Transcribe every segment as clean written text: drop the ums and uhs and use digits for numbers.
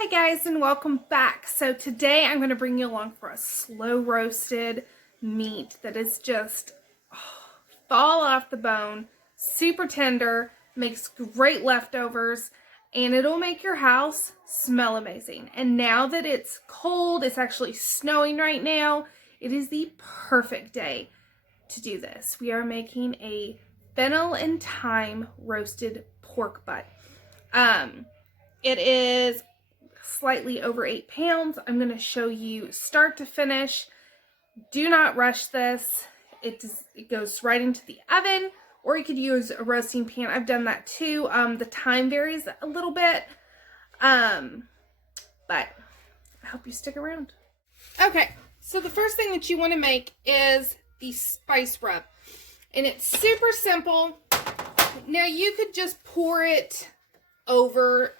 Hi guys, and welcome back. So today I'm going to bring you along for a slow roasted meat that is just fall off the bone, super tender, makes great leftovers, and it'll make your house smell amazing. And now that it's cold, it's actually snowing right now, it is the perfect day to do this. We are making a fennel and thyme roasted pork butt. It is slightly over 8 pounds. I'm going to show you start to finish. Do not rush this. It goes right into the oven, or you could use a roasting pan. I've done that too. The time varies a little bit, but I hope you stick around. Okay, so the first thing that you want to make is the spice rub, and it's super simple. Now you could just pour it over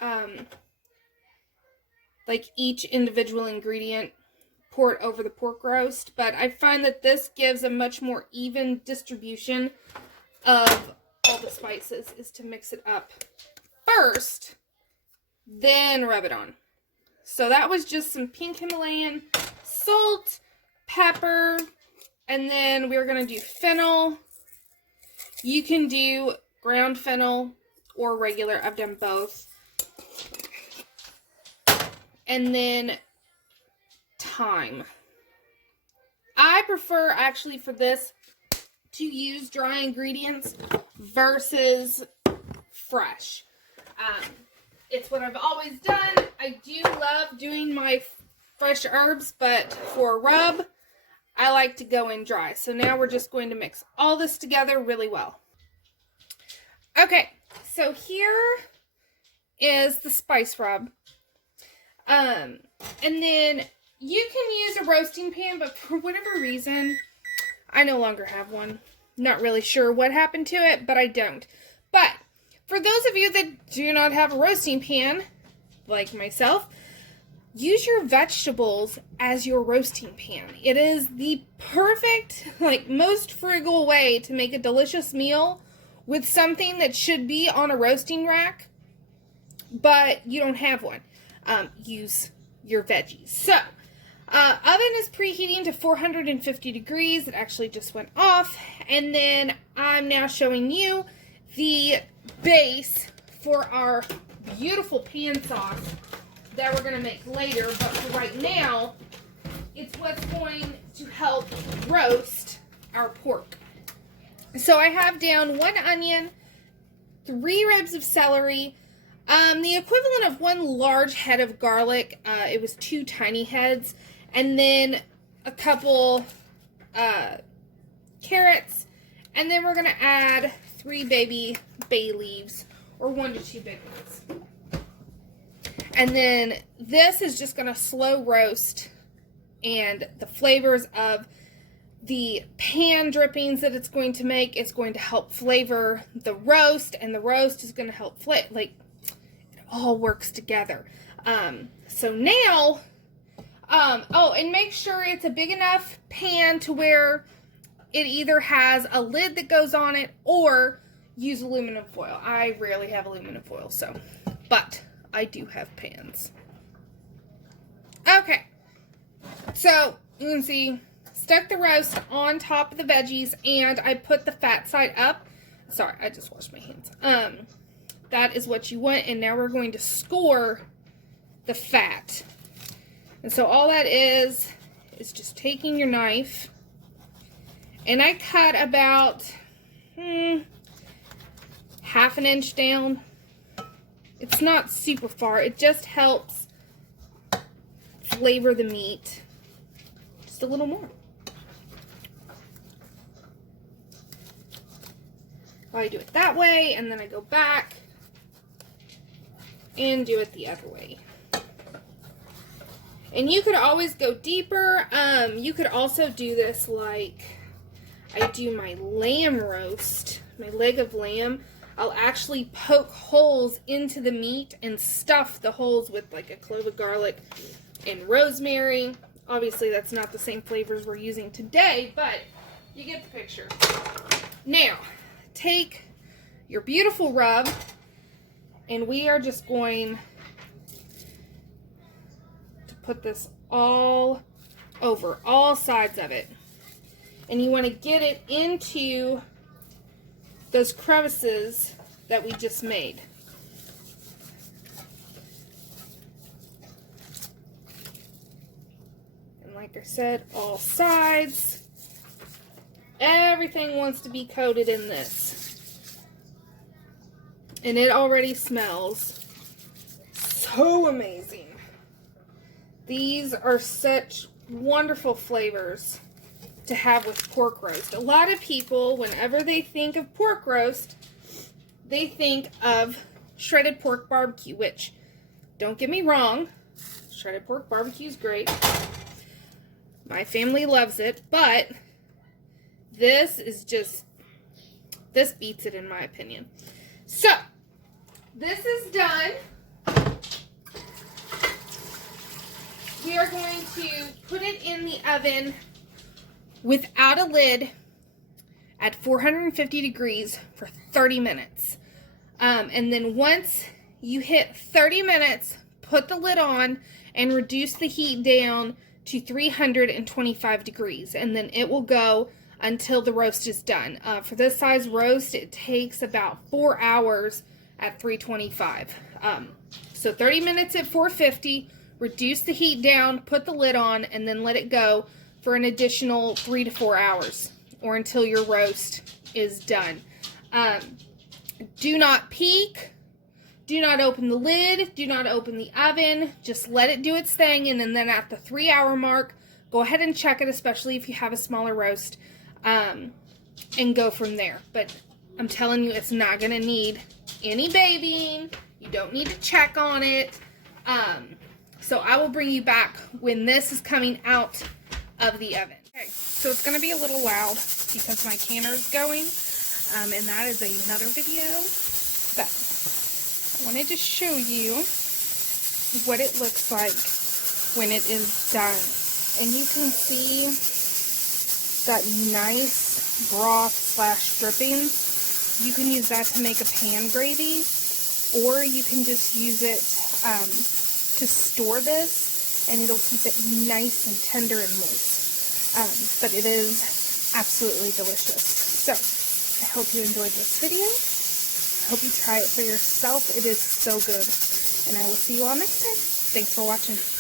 like each individual ingredient, pour it over the pork roast, but I find that this gives a much more even distribution of all the spices, is to mix it up first, then rub it on. So that was just some pink Himalayan salt, pepper, and then we're going to do fennel. You can do ground fennel or regular. I've done both. And then thyme. I prefer actually for this to use dry ingredients versus fresh. It's what I've always done. I do love doing my fresh herbs, but for a rub, I like to go in dry. So now we're just going to mix all this together really well. Okay, so here is the spice rub. And then you can use a roasting pan, but for whatever reason, I no longer have one. Not really sure what happened to it, but I don't. But for those of you that do not have a roasting pan, like myself, use your vegetables as your roasting pan. It is the perfect, most frugal way to make a delicious meal with something that should be on a roasting rack, but you don't have one. Use your veggies. So, oven is preheating to 450 degrees. It actually just went off. And then I'm now showing you the base for our beautiful pan sauce that we're going to make later. But for right now, it's what's going to help roast our pork. So I have down 1 onion, 3 ribs of celery, the equivalent of 1 large head of garlic. It was 2 tiny heads, and then a couple carrots, and then we're going to add 3 baby bay leaves, or 1 to 2 big ones. And then this is just going to slow roast, and the flavors of the pan drippings that it's going to make, it's going to help flavor the roast, and the roast is going to help it all works together. So now, oh, and make sure it's a big enough pan to where it either has a lid that goes on it, or use aluminum foil. I rarely have aluminum foil, but I do have pans. Okay, so you can see, stuck the roast on top of the veggies, and I put the fat side up. Sorry, I just washed my hands. That is what you want, and now we're going to score the fat. And so all that is just taking your knife, and I cut about half an inch down. It's not super far. It just helps flavor the meat just a little more. I do it that way, and then I go back and do it the other way. And you could always go deeper. You could also do this like I do my lamb roast, my leg of lamb. I'll actually poke holes into the meat and stuff the holes with like a clove of garlic and rosemary. Obviously, that's not the same flavors we're using today, but you get the picture. Now, take your beautiful rub, and we are just going put this all over, all sides of it. And you want to get it into those crevices that we just made. And like I said, all sides. Everything wants to be coated in this. And it already smells so amazing. These are such wonderful flavors to have with pork roast. A lot of people, whenever they think of pork roast, they think of shredded pork barbecue, which, don't get me wrong, shredded pork barbecue is great. My family loves it, but this is just, this beats it in my opinion. So, this is done. We are going to put it in the oven without a lid at 450 degrees for 30 minutes. And then once you hit 30 minutes, put the lid on and reduce the heat down to 325 degrees. And then it will go until the roast is done. For this size roast, it takes about 4 hours at 325. So 30 minutes at 450, reduce the heat down, put the lid on, and then let it go for an additional 3 to 4 hours, or until your roast is done. Do not peek, do not open the lid, do not open the oven, just let it do its thing, and then at the 3 hour mark, go ahead and check it, especially if you have a smaller roast, and go from there. But I'm telling you, it's not going to need any babying, you don't need to check on it. So I will bring you back when this is coming out of the oven. Okay, so it's going to be a little loud because my canner is going, and that is another video, but I wanted to show you what it looks like when it is done. And you can see that nice broth slash drippings. You can use that to make a pan gravy, or you can just use it to store this, and it'll keep it nice and tender and moist. But it is absolutely delicious. So, I hope you enjoyed this video. I hope you try it for yourself. It is so good. And I will see you all next time. Thanks for watching.